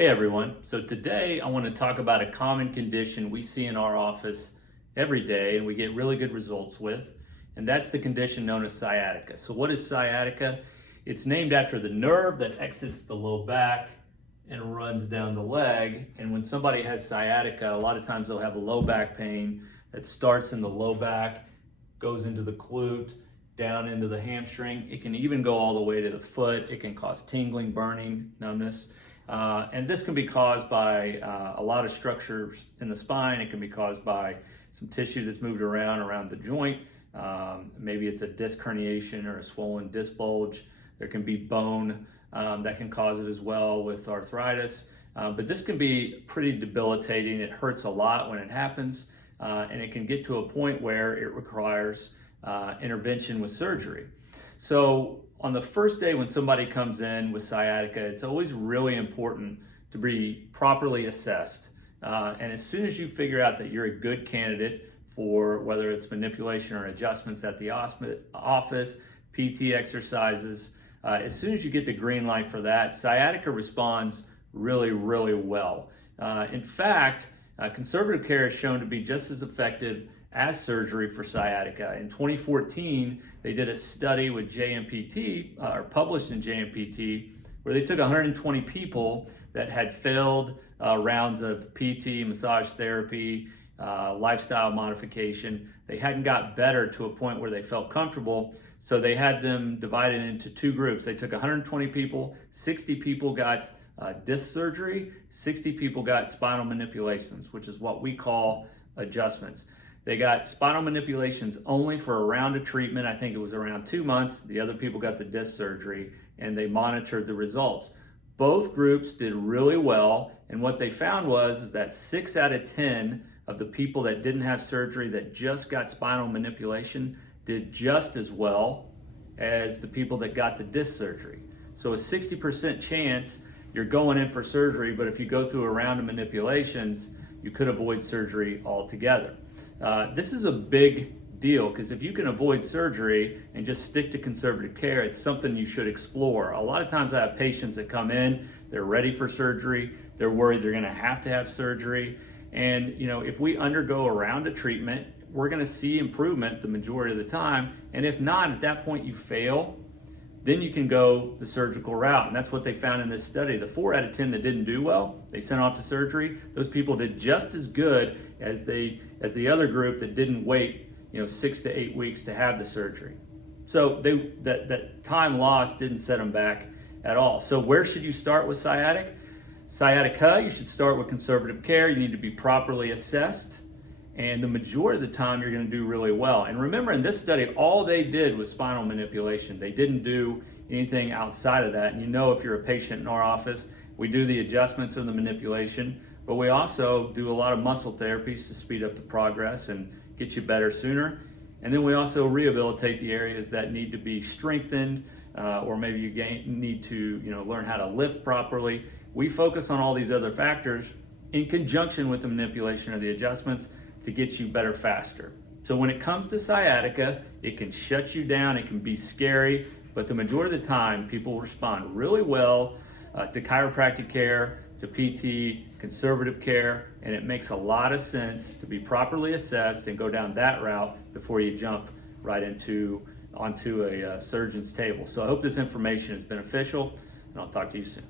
Hey everyone, so today I want to talk about a common condition we see in our office every day and we get really good results with, and that's the condition known as sciatica. So what is sciatica? It's named after the nerve that exits the low back and runs down the leg, and when somebody has sciatica, a lot of times they'll have a low back pain that starts in the low back, goes into the glute, down into the hamstring. It can even go all the way to the foot. It can cause tingling, burning, numbness. And this can be caused by a lot of structures in the spine. It can be caused by some tissue that's moved around the joint. Maybe it's a disc herniation or a swollen disc bulge. There can be bone that can cause it as well with arthritis. But this can be pretty debilitating. It hurts a lot when it happens, and it can get to a point where it requires intervention with surgery. So on the first day when somebody comes in with sciatica, it's always really important to be properly assessed. And as soon as you figure out that you're a good candidate for whether it's manipulation or adjustments at the office, PT exercises, as soon as you get the green light for that, sciatica responds really, really well. In fact, conservative care is shown to be just as effective as surgery for sciatica. In 2014, they did a study with JMPT, or published in JMPT, where they took 120 people that had failed rounds of PT, massage therapy, lifestyle modification. They hadn't got better to a point where they felt comfortable, so they had them divided into two groups. They took 120 people, 60 people got disc surgery, 60 people got spinal manipulations, which is what we call adjustments. They got spinal manipulations only for a round of treatment. I think it was around 2 months. The other people got the disc surgery, and they monitored the results. Both groups did really well, and what they found was that 6 out of 10 of the people that didn't have surgery that just got spinal manipulation did just as well as the people that got the disc surgery. So a 60% chance you're going in for surgery, but if you go through a round of manipulations, you could avoid surgery altogether. This is a big deal because if you can avoid surgery and just stick to conservative care, it's something you should explore. A lot of times I have patients that come in, they're ready for surgery, they're worried they're gonna have to have surgery, and if we undergo a round of treatment, we're gonna see improvement the majority of the time, and if not, at that point you fail, then you can go the surgical route. And that's what they found in this study. The 4 out of 10 that didn't do well, they sent off to surgery. Those people did just as good as the other group that didn't wait 6 to 8 weeks to have the surgery. So that time lost didn't set them back at all. So where should you start with sciatica? You should start with conservative care. You need to be properly assessed. And the majority of the time, you're going to do really well. And remember, in this study, all they did was spinal manipulation. They didn't do anything outside of that. And if you're a patient in our office, we do the adjustments and the manipulation, but we also do a lot of muscle therapies to speed up the progress and get you better sooner. And then we also rehabilitate the areas that need to be strengthened, or maybe you need to learn how to lift properly. We focus on all these other factors in conjunction with the manipulation or the adjustments to get you better faster. So when it comes to sciatica, it can shut you down, it can be scary, but the majority of the time people respond really well to chiropractic care, to PT, conservative care, and it makes a lot of sense to be properly assessed and go down that route before you jump right onto a surgeon's table. So I hope this information is beneficial, and I'll talk to you soon.